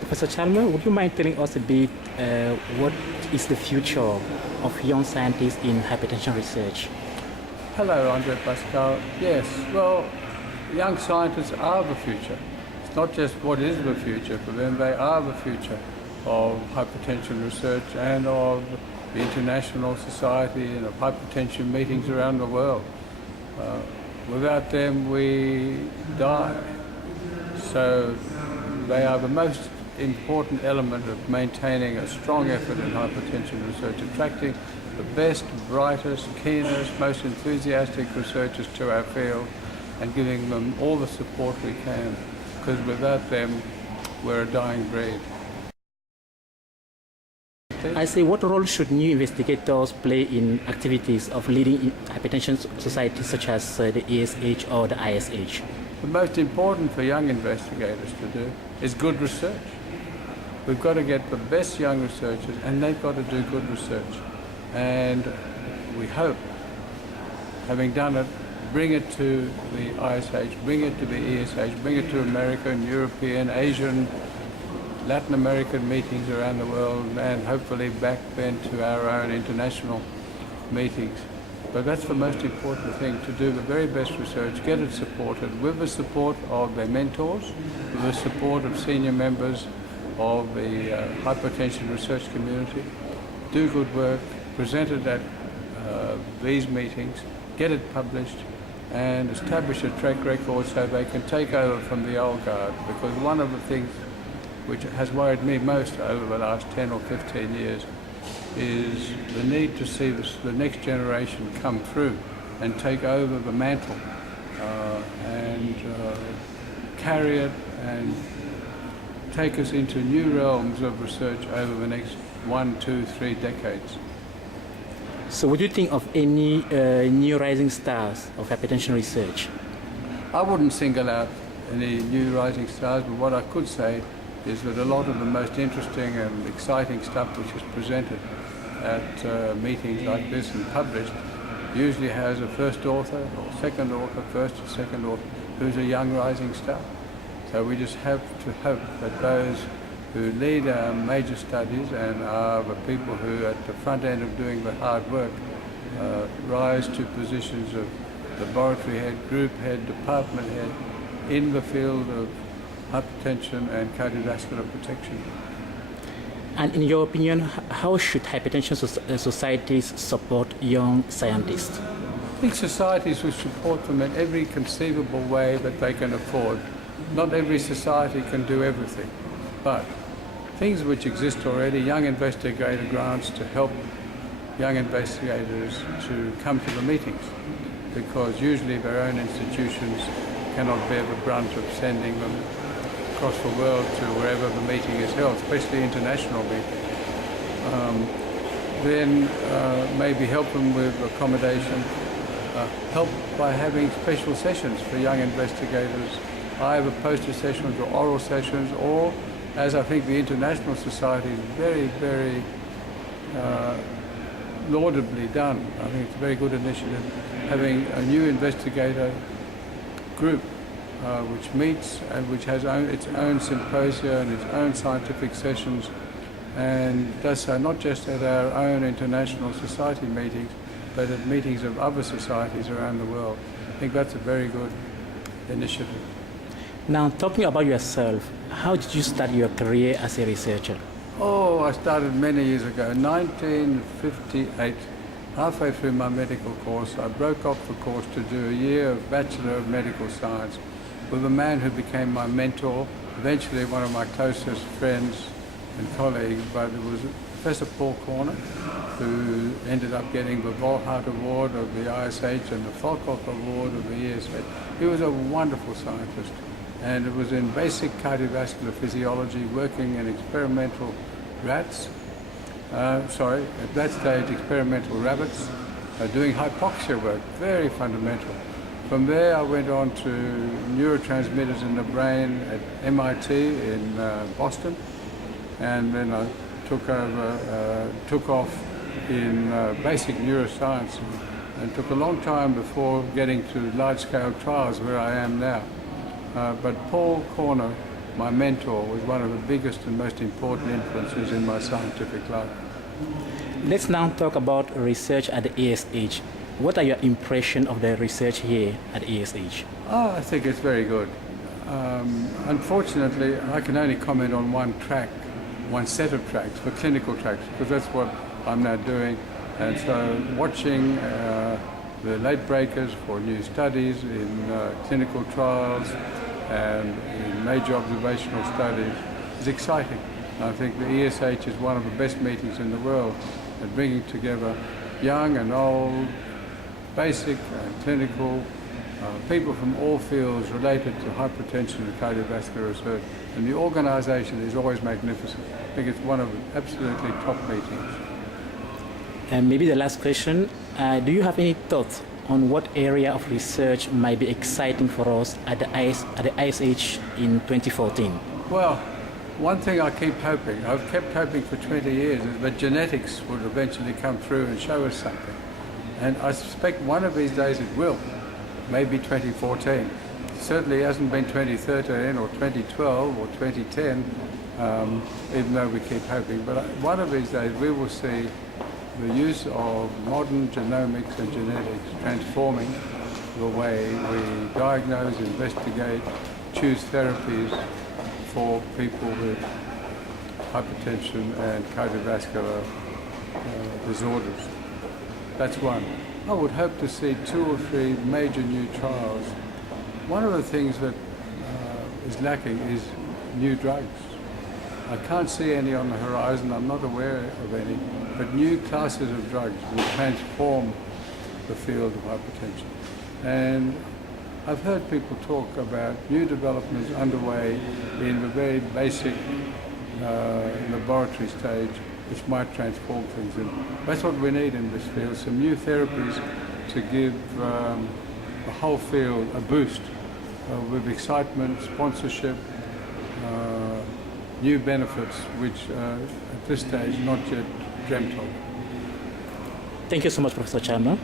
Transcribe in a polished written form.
Professor Chalmers, would you mind telling us a bit what is the future of young scientists in hypertension research? Hello, Andre Pascal. Yes, well, young scientists are the future. It's not just what is the future for them, they are the future of hypertension research and of the International Society and of hypertension meetings around the world. Without them, we die. So they are the most important element of maintaining a strong effort in hypertension research, attracting the best, brightest, keenest, most enthusiastic researchers to our field and giving them all the support we can, because without them, we're a dying breed. I say, what role should new investigators play in activities of leading hypertension societies such as the ESH or the ISH? The most important for young investigators to do is good research. We've got to get the best young researchers, and they've got to do good research. And we hope, having done it, bring it to the ISH, bring it to the ESH, bring it to American, European, Asian, Latin American meetings around the world, and hopefully back then to our own international meetings. But that's the most important thing, to do the very best research, get it supported with the support of their mentors, with the support of senior members of the hypertension research community, do good work, present it at these meetings, get it published, and establish a track record so they can take over from the old guard. Because one of the things which has worried me most over the last 10 or 15 years is the need to see the next generation come through and take over the mantle and carry it and take us into new realms of research over the next 1, 2, 3 decades. So what do you think of any new rising stars of hypertension research? I wouldn't single out any new rising stars, but what I could say is that a lot of the most interesting and exciting stuff which is presented at meetings like this and published usually has a first author or second author, first or second author, who's a young rising star. So we just have to hope that those who lead our major studies and are the people who at the front end of doing the hard work rise to positions of laboratory head, group head, department head in the field of hypertension and cardiovascular protection. And in your opinion, how should hypertension societies support young scientists? I think societies will support them in every conceivable way that they can afford. Not every society can do everything, but things which exist already, young investigator grants to help young investigators to come to the meetings, because usually their own institutions cannot bear the brunt of sending them across the world to wherever the meeting is held, especially international meetings. Then maybe help them with accommodation, help by having special sessions for young investigators, either poster sessions or oral sessions, or, as I think the International Society is very, very laudably done. I think it's a very good initiative, having a new investigator group which meets and which has its own symposia and its own scientific sessions, and does so not just at our own international society meetings, but at meetings of other societies around the world. I think that's a very good initiative. Now, talking about yourself, how did you start your career as a researcher? Oh, I started many years ago, 1958. Halfway through my medical course, I broke off the course to do a year of Bachelor of Medical Science with a man who became my mentor, eventually one of my closest friends and colleagues, but it was Professor Paul Corner, who ended up getting the Volhart Award of the ISH and the Folkoff Award of the ESH. He was a wonderful scientist, and it was in basic cardiovascular physiology, working in experimental rats, at that stage experimental rabbits, doing hypoxia work, very fundamental. From there I went on to neurotransmitters in the brain at MIT in Boston, and then I took off in basic neuroscience, and took a long time before getting to large-scale trials where I am now. But Paul Corner my mentor, was one of the biggest and most important influences in my scientific life. Let's now talk about research at the ISH. What are your impressions of the research here at ISH? I think it's very good. Unfortunately, I can only comment on one track, one set of tracks, for clinical tracks, because that's what I'm now doing. And so watching the late breakers for new studies in clinical trials and in major observational studies is exciting. I think the ESH is one of the best meetings in the world at bringing together young and old, basic and clinical, people from all fields related to hypertension and cardiovascular research. And the organisation is always magnificent. I think it's one of the absolutely top meetings. And maybe the last question, do you have any thoughts on what area of research might be exciting for us at the ISH in 2014? Well, one thing I keep hoping, I've kept hoping for 20 years, is that genetics would eventually come through and show us something. And I suspect one of these days it will, maybe 2014. It certainly hasn't been 2013 or 2012 or 2010, even though we keep hoping. But one of these days we will see the use of modern genomics and genetics transforming the way we diagnose, investigate, choose therapies for people with hypertension and cardiovascular disorders. That's one. I would hope to see 2 or 3 major new trials. One of the things that is lacking is new drugs. I can't see any on the horizon, I'm not aware of any, but new classes of drugs will transform the field of hypertension. And I've heard people talk about new developments underway in the very basic laboratory stage, which might transform things. And that's what we need in this field, some new therapies to give the whole field a boost with excitement, sponsorship, new benefits, which at this stage not yet dreamt of. Thank you so much, Professor Chalmers.